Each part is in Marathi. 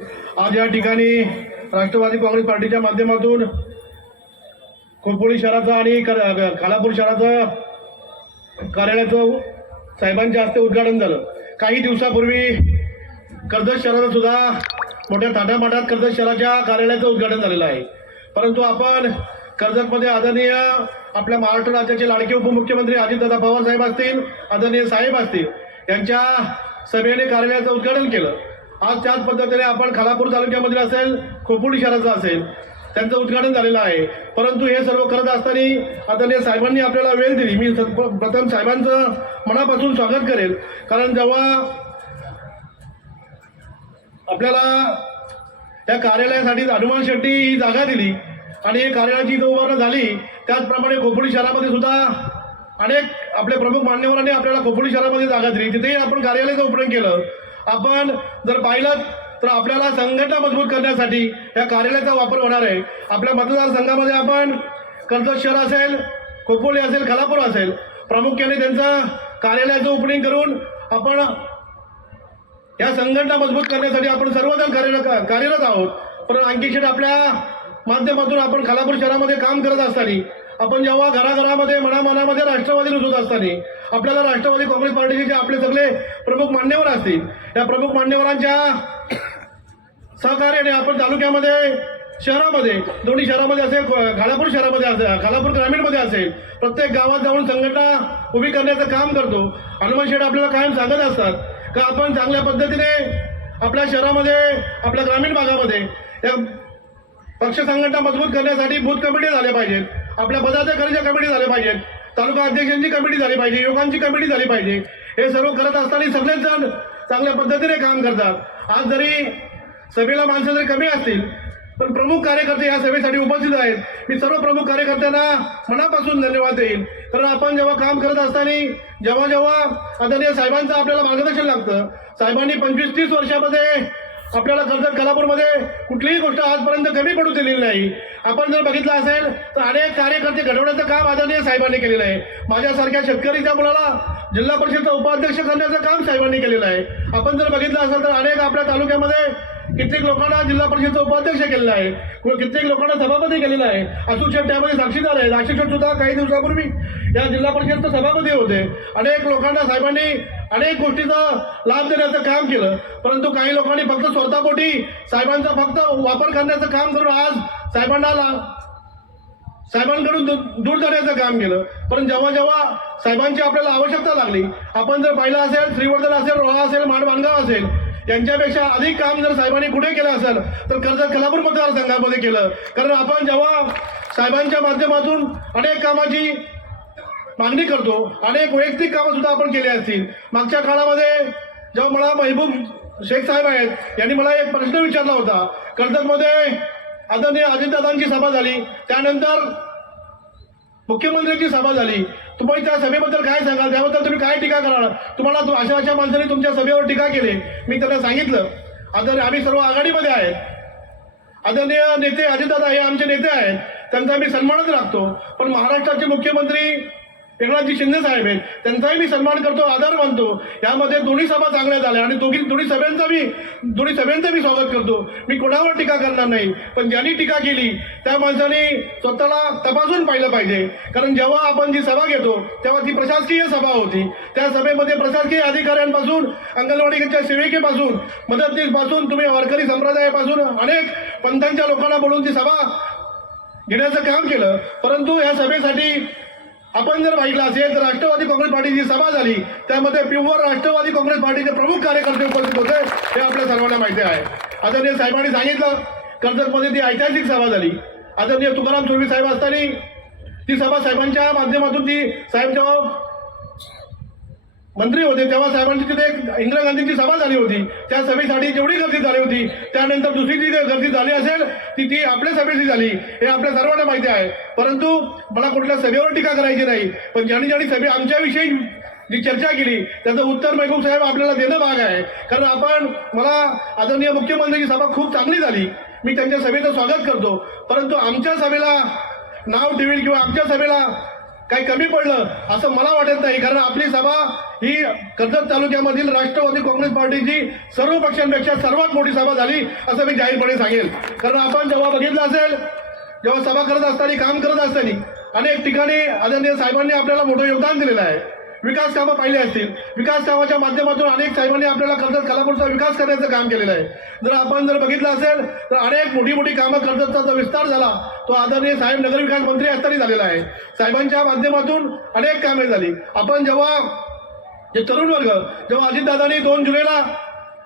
आज या ठिकाणी राष्ट्रवादी काँग्रेस पार्टीच्या माध्यमातून खोपोळी शहराचं आणि खालापूर शहराचं कार्यालयाचं साहेबांच्या हस्ते उद्घाटन झालं. काही दिवसापूर्वी कर्जत शहराचं सुद्धा मोठ्या थाटामाटात कर्जत शहराच्या कार्यालयाचं उद्घाटन झालेलं आहे. परंतु आपण कर्जतमध्ये आदरणीय आपल्या महाराष्ट्र राज्याचे लाडके उपमुख्यमंत्री अजितदादा पवार साहेब असतील आदरणीय साहेब असतील यांच्या सभेने कार्यालयाचं उद्घाटन केलं. आज त्याच पद्धतीने आपण खालापूर तालुक्यामधील असेल खोपोली शहराचं असेल त्यांचं उद्घाटन झालेलं आहे. परंतु हे सर्व करत असताना आदरणीय साहेबांनी आपल्याला वेळ दिली. मी प्रथम साहेबांचं मनापासून स्वागत करेल. कारण जेव्हा आपल्याला या कार्यालयासाठी हनुमान शेट्टी ही जागा दिली आणि हे कार्यालयाची इथं उभारणं झाली त्याचप्रमाणे खोपोली शहरामध्ये सुद्धा अनेक आपले प्रमुख मान्यवरांनी आपल्याला खोपोली शहरामध्ये जागा दिली. तिथेही आपण कार्यालयाचं ओपनिंग केलं. आपण जर पाहिलं तर आपल्याला संघटना मजबूत करण्यासाठी या कार्यालयाचा वापर होणार आहे. आपल्या मतदारसंघामध्ये आपण कर्जत शहर असेल खोपोली असेल खालापूर असेल प्रामुख्याने त्यांचं कार्यालयाचं ओपनिंग करून आपण या संघटना मजबूत करण्यासाठी आपण सर्वजण कार्यरत कार्यरत आहोत. पण आणखी शेठ आपल्या माध्यमातून आपण खालापूर शहरामध्ये काम करत असताना आपण जेव्हा घराघरामध्ये मनामनामध्ये राष्ट्रवादी रुजत असताना आपल्याला राष्ट्रवादी काँग्रेस पार्टीचे जे आपले सगळे प्रमुख मान्यवर असतील या प्रमुख मान्यवरांच्या सहकार्याने आपण तालुक्यामध्ये शहरामध्ये दोन्ही शहरामध्ये असेल खालापूर शहरामध्ये असेल खालापूर ग्रामीणमध्ये असेल प्रत्येक गावात जाऊन संघटना उभी करण्याचं काम करतो. हनुमान शेठ आपल्याला कायम सांगत असतात का आपण चांगल्या पद्धतीने आपल्या शहरामध्ये आपल्या ग्रामीण भागामध्ये या पक्ष संघटना मजबूत करण्यासाठी बूथ कमिटी झाल्या पाहिजेत. आपल्या पदाधिकाऱ्यांच्या कमिटी झाल्या पाहिजेत. तालुका अध्यक्षांची कमिटी झाली पाहिजे युवकांची कमिटी झाली पाहिजे. हे सर्व करत असताना सगळेच जण चांगल्या पद्धतीने काम करतात. आज जरी सभेला माणसं जरी कमी असतील पण प्रमुख कार्यकर्ते या सभेसाठी उपस्थित आहेत. मी सर्व प्रमुख कार्यकर्त्यांना मनापासून धन्यवाद देईन. कारण आपण जेव्हा काम करत असताना जेव्हा जेव्हा आदरणीय साहेबांचं आपल्याला मार्गदर्शन लागतं साहेबांनी पंचवीस तीस वर्षामध्ये आपल्याला कर्जत कोल्हापूरमध्ये कुठलीही गोष्ट आजपर्यंत कमी पडू दिलेली नाही. आपण जर बघितलं असेल तर अनेक कार्यकर्ते घडवण्याचं काम आदरणीय साहेबांनी केलेलं आहे. माझ्यासारख्या शेतकरीच्या मुलाला जिल्हा परिषदचा उपाध्यक्ष करण्याचं काम साहेबांनी केलेलं आहे. आपण जर बघितलं असेल तर अनेक आपल्या तालुक्यामध्ये कित्येक लोकांना जिल्हा परिषदचा उपाध्यक्ष केलेला आहे. कित्येक लोकांना सभापती केलेला आहे. अशोक शेट त्यामध्ये साक्षीदार आहे. अशोक शेट सुद्धा काही दिवसापूर्वी या जिल्हा परिषदचे सभापती होते. अनेक लोकांना साहेबांनी अनेक गोष्टीचा लाभ देण्याचं काम केलं. परंतु काही लोकांनी फक्त स्वतःपोटी साहेबांचा फक्त वापर करण्याचं काम करून आज साहेबांना ला- साहेबांकडून दूर जाण्याचं काम केलं. पण जेव्हा जेव्हा साहेबांची आपल्याला आवश्यकता लागली आपण जर पाहिलं असेल श्रीवर्धन असेल रोहा असेल माणबांगाव असेल यांच्यापेक्षा अधिक काम जर साहेबांनी कुठे केलं असेल तर कर्जत कोल्हापूर मतदारसंघामध्ये केलं. कारण आपण जेव्हा साहेबांच्या माध्यमातून अनेक कामाची मागणी करतो. अनेक वैयक्तिक कामं सुद्धा आपण केली असतील. मागच्या काळामध्ये जेव्हा मला महबूब शेख साहेब आहेत यांनी मला एक प्रश्न विचारला होता. कर्जतमध्ये आदरणीय अजितदादांची सभा झाली. त्यानंतर मुख्यमंत्र्यांची सभा झाली. तुम्ही त्या सभेबद्दल काय सांगाल? त्याबद्दल तुम्ही काय टीका कराल? तुम्हाला अशा अशा माणसांनी तुमच्या सभेवर टीका केली. मी त्यांना सांगितलं. आदरणीय आम्ही सर्व आघाडीमध्ये आहेत. आदरणीय नेते अजितदादा हे आमचे नेते आहेत. त्यांचा मी सन्मानच राखतो. पण महाराष्ट्राचे मुख्यमंत्री एकनाथजी शिंदे साहेब आहेत. त्यांचाही मी सन्मान करतो आदर मानतो. यामध्ये दोन्ही सभा चांगल्या झाल्या आणि दोघी दोन्ही सभ्यांचा मी दोन्ही सभ्यांचं मी स्वागत करतो. मी कोणावर टीका करणार नाही पण ज्यांनी टीका केली त्या माणसाने स्वतःला तपासून पाहिलं पाहिजे. कारण जेव्हा आपण जी सभा घेतो तेव्हा ती प्रशासकीय सभा होती. त्या सभेमध्ये प्रशासकीय अधिकाऱ्यांपासून अंगणवाडीच्या सेविकेपासून मदतनीसपासून तुम्ही वारकरी संप्रदायापासून अनेक पंथांच्या लोकांना बोलून ती सभा घेण्याचं काम केलं. परंतु या सभेसाठी आपण जर बघितलं असेल तर राष्ट्रवादी काँग्रेस पार्टीची सभा झाली. त्यामध्ये प्युअर राष्ट्रवादी काँग्रेस पार्टीचे प्रमुख कार्यकर्ते उपस्थित होते हे आपल्या सर्वांना माहिती आहे. आदरणीय साहेबांनी सांगितलं कर्जतमध्ये ती ऐतिहासिक सभा झाली. आदरणीय तुकाराम चौधरी साहेब असताना ती सभा साहेबांच्या माध्यमातून ती साहेब जेव्हा मंत्री होते तेव्हा साहेबांची तिथे एक इंदिरा गांधींची सभा झाली होती. त्या सभेसाठी जेवढी गर्दी झाली होती त्यानंतर दुसरी जी गर्दी झाली असेल ती ती आपल्या सभेची झाली. हे आपल्या सर्वांना माहिती आहे. परंतु मला कुठल्या सभेवर टीका करायची नाही. पण ज्यांनी ज्यांनी सभे आमच्याविषयी जी चर्चा केली त्याचं उत्तर महबूब साहेब आपल्याला देणं भाग आहे. कारण आपण मला आदरणीय मुख्यमंत्र्यांची सभा खूप चांगली झाली. मी त्यांच्या सभेचं स्वागत करतो. परंतु आमच्या सभेला नाव ठेवील किंवा आमच्या सभेला काही कमी पडलं असं मला वाटत नाही. कारण आपली सभा ही कर्जत तालुक्यामधील राष्ट्रवादी काँग्रेस पार्टीची सर्व पक्षांपेक्षा सर्वात मोठी सभा झाली असं मी जाहीरपणे सांगेल. कारण आपण जेव्हा बघितलं असेल जेव्हा सभा करत असताना काम करत असताना अनेक ठिकाणी आदरणीय साहेबांनी आपल्याला मोठं योगदान दिलेलं आहे. विकास कामं पाहिली असतील. विकास कामाच्या माध्यमातून अनेक साहेबांनी आपल्याला कर्जत खालापूरचा विकास करण्याचं काम केलेलं आहे. जर आपण जर बघितलं असेल तर अनेक मोठी मोठी कामं कर्जतचा जो विस्तार झाला तो आदरणीय साहेब नगरविकास मंत्री असताना झालेला आहे. साहेबांच्या माध्यमातून अनेक कामे झाली. आपण जेव्हा जे तरुण वर्ग जेव्हा अजितदादांनी दोन जुलैला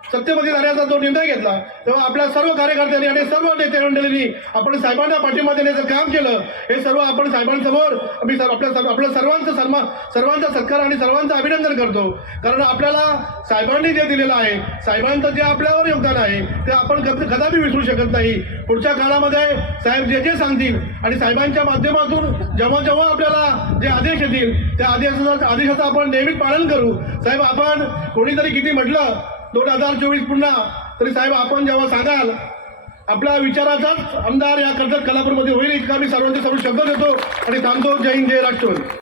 सत्तेमध्ये जाण्याचा जो निर्णय घेतला तेव्हा आपल्या सर्व कार्यकर्त्यांनी आणि सर्व नेते मंडळींनी आपण साहेबांना पाठिंबा देण्याचं काम केलं. हे सर्व आपण साहेबांसमोर आम्ही आपल्या सर्व- आपल्या सर्वांचं सन्मान सर्वांचा सत्कार आणि सर्वांचं अभिनंदन करतो. कारण आपल्याला साहेबांनी जे दिलेलं आहे साहेबांचं जे आपल्यावर योगदान आहे ते आपण कदापि विसरू शकत नाही. पुढच्या काळामध्ये साहेब जे जे सांगतील आणि साहेबांच्या माध्यमातून जेव्हा जेव्हा आपल्याला जे आदेश येतील त्या आदेशाचा आदेशाचं आपण नेहमीच पालन करू. साहेब आपण कोणीतरी किती म्हटलं दोन हजार चोवीस पुन्हा. तरी साहेब आपण जेव्हा सांगाल आपल्या विचाराचाच आमदार या कर्जत कलापूरमध्ये होईल इतका मी सर्वांचे सर्व शब्द देतो आणि थांबतो जय हिंद जय राष्ट्रवादी.